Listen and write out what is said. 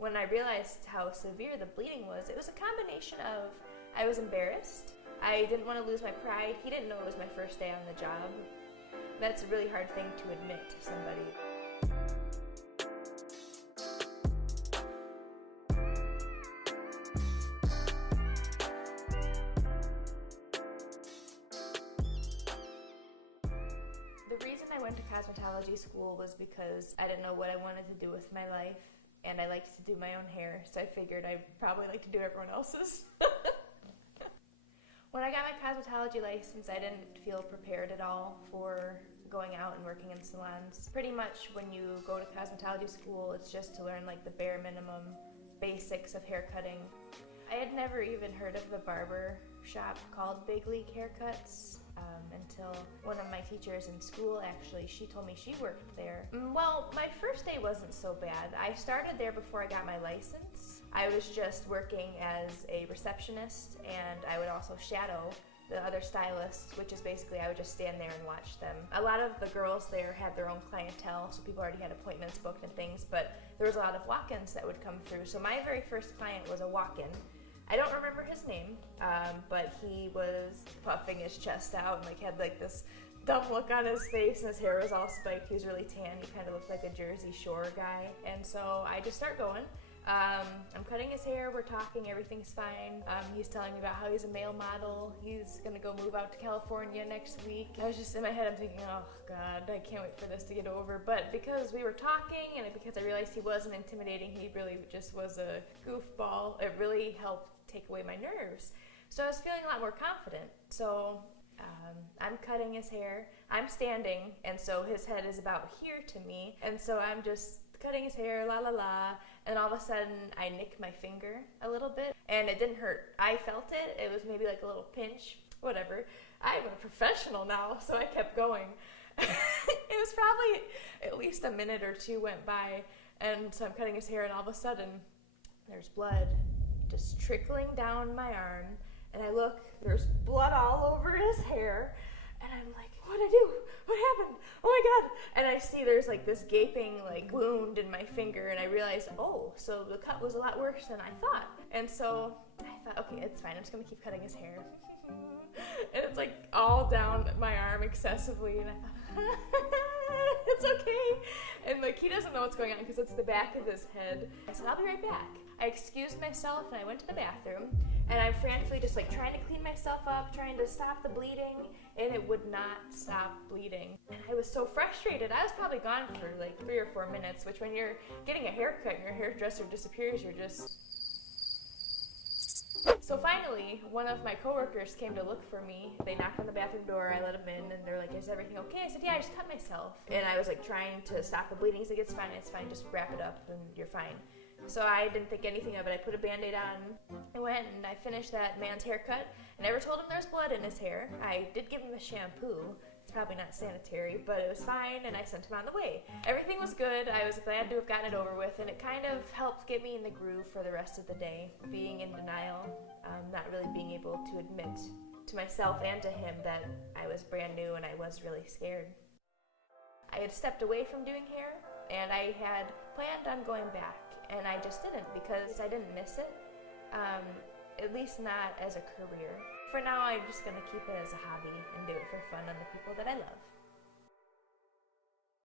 When I realized how severe the bleeding was, it was a combination of I was embarrassed, I didn't want to lose my pride, he didn't know it was my first day on the job. That's a really hard thing to admit to somebody. The reason I went to cosmetology school was because I didn't know what I wanted to do with my life, and I liked to do my own hair, so I figured I'd probably like to do everyone else's. When I got my cosmetology license, I didn't feel prepared at all for going out and working in salons. Pretty much when you go to cosmetology school, it's just to learn like the bare minimum basics of hair cutting. I had never even heard of the barber shop called Big League Haircuts until one of my teachers in school, actually, she told me she worked there. Well, my first day wasn't so bad. I started there before I got my license. I was just working as a receptionist, and I would also shadow the other stylists, which is basically I would just stand there and watch them. A lot of the girls there had their own clientele, so people already had appointments booked and things, but there was a lot of walk-ins that would come through. So my very first client was a walk-in. I don't remember his name, but he was puffing his chest out and had this dumb look on his face, and his hair was all spiked. He was really tan. He kind of looked like a Jersey Shore guy. And so I just start going. I'm cutting his hair, we're talking, everything's fine. He's telling me about how he's a male model. He's gonna go move out to California next week. I was just in my head, I'm thinking, oh God, I can't wait for this to get over. But because we were talking and because I realized he wasn't intimidating, he really just was a goofball, it really helped take away my nerves. So I was feeling a lot more confident. So I'm cutting his hair, I'm standing, and so his head is about here to me, and so I'm just cutting his hair, la la la, and all of a sudden I nick my finger a little bit, and it didn't hurt. I felt it. It was maybe like a little pinch, whatever. I'm a professional now, so I kept going. It was probably at least a minute or two went by, and so I'm cutting his hair, and all of a sudden there's blood just trickling down my arm, and I look, there's blood all over his hair, and I'm like, what'd I do? What happened? Oh my God. And I see there's this gaping wound in my finger, and I realized, oh, so the cut was a lot worse than I thought. And so I thought, okay, it's fine. I'm just gonna keep cutting his hair. And it's all down my arm excessively, and I thought, it's okay. And he doesn't know what's going on because it's the back of his head. I said, I'll be right back. I excused myself and I went to the bathroom, and I'm frantically just trying to clean myself up, trying to stop the bleeding, and it would not stop bleeding. And I was so frustrated. I was probably gone for 3 or 4 minutes, which when you're getting a haircut and your hairdresser disappears, you're just... So finally, one of my coworkers came to look for me. They knocked on the bathroom door, I let them in, and they're like, is everything okay? I said, yeah, I just cut myself. And I was trying to stop the bleeding. He's like, it's fine, just wrap it up and you're fine. So I didn't think anything of it. I put a Band-Aid on. I went and I finished that man's haircut. I never told him there was blood in his hair. I did give him a shampoo. It's probably not sanitary, but it was fine, and I sent him on the way. Everything was good. I was glad to have gotten it over with, and it kind of helped get me in the groove for the rest of the day. Being in denial, not really being able to admit to myself and to him that I was brand new and I was really scared. I had stepped away from doing hair, and I had planned on going back. And I just didn't because I didn't miss it, at least not as a career. For now, I'm just going to keep it as a hobby and do it for fun on the people that I love.